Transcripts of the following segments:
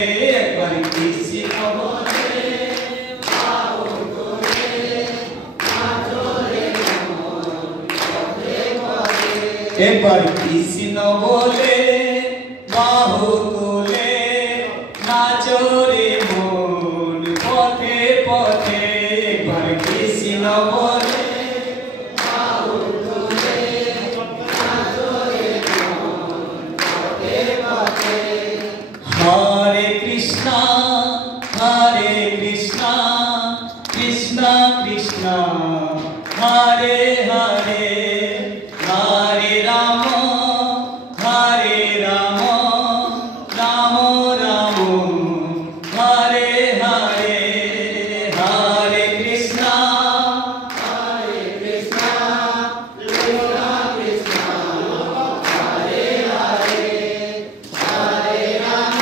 একবার কৃষ্ণ বলে বাহু তুলে নাচো রে মন পথে পথে। একবার কৃষ্ণ বলে বাহু তুলে নাচো রে মন পথে পথে। হরে কৃষ্ণ কৃষ্ণ কৃষ্ণ হরে হরে, হরে রাম রাম রাম হরে হরে। হরে কৃষ্ণ কৃষ্ণ কৃষ্ণ হরে হরে, হরে রাম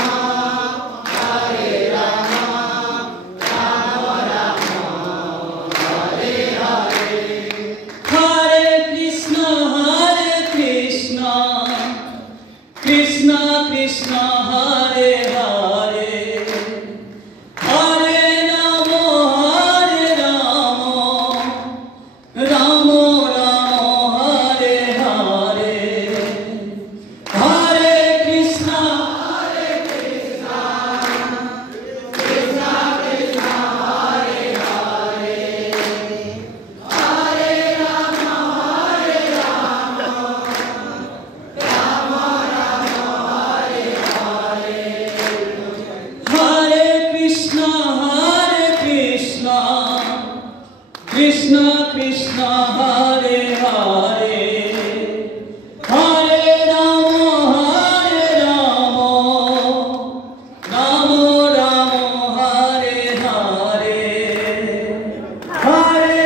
রাম রাম হরে হরে। হরে কৃষ্ণ কৃষ্ণ কৃষ্ণ হরে হরে, হরে রাম রাম রাম হরে হরে। হরে কৃষ্ণ কৃষ্ণ কৃষ্ণ হরে হরে, হরে রাম রাম রাম হরে হরে। হরে কৃষ্ণ কৃষ্ণ কৃষ্ণ হরে হরে, হরে রাম রাম রাম হরে হরে। হরে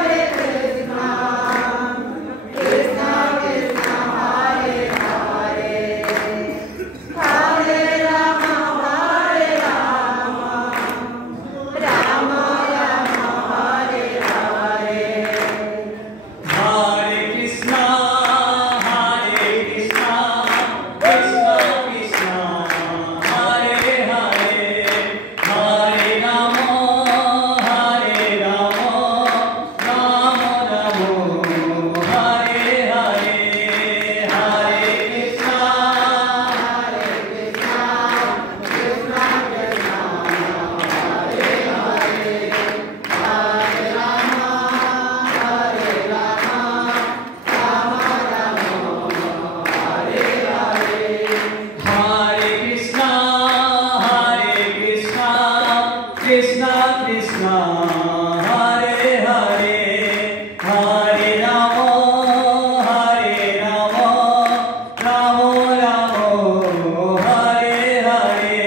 Hare Krishna, Krishna Krishna, Hare Hare, Hare Rama, Rama Rama, Hare Hare, Hare Krishna, Krishna Krishna, Hare Hare, Hare Rama, Hare Rama, Rama Rama, Hare Hare. Hare Krishna, Krishna Krishna, Hare Hare, Hare Rama, Rama Rama, Hare Hare. Hare Krishna, Krishna Krishna, Hare Hare, Hare Rama, Rama Rama, Hare Hare.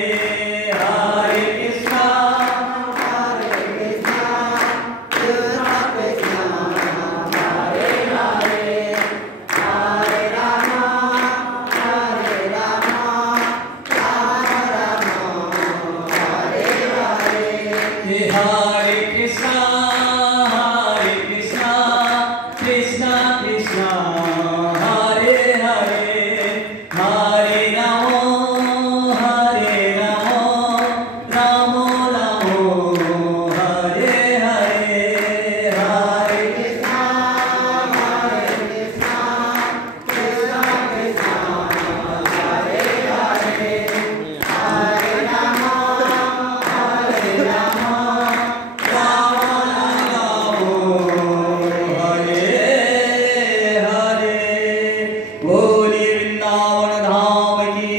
Hare Krishna, Krishna Krishna, Hare Hare, Hare Rama, Rama Rama, Hare Hare. Hare Krishna, Krishna Krishna, Hare Hare, Hare Rama, Rama Hare Hare. बोलिए वृंदावन धाम की,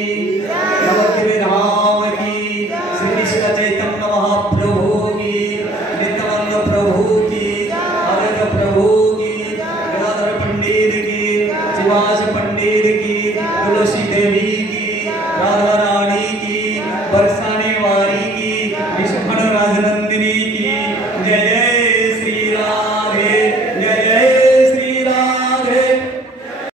नवद्वीप धाम की, श्री कृष्ण चैतन्य महाप्रभु की, नित्यानंद प्रभु की, अद्वैत प्रभु की, गदाधर पंडित की, शिवास पंडित की, तुलसी देवी की, राधा रानी की, बरसा